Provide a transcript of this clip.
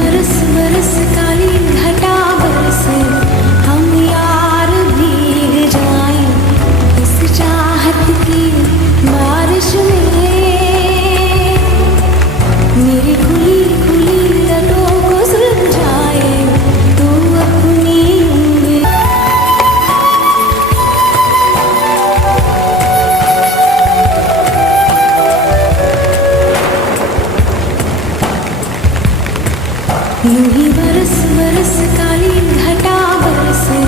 बरस बरस काली घटा बरसे, हम यार भीग जाएं इस चाहत की बारिश में। मेरी खुली खुली लटों को सुलझाए तू अपनी उंगली। यूं ही बरस बरस काली घटा बरसे,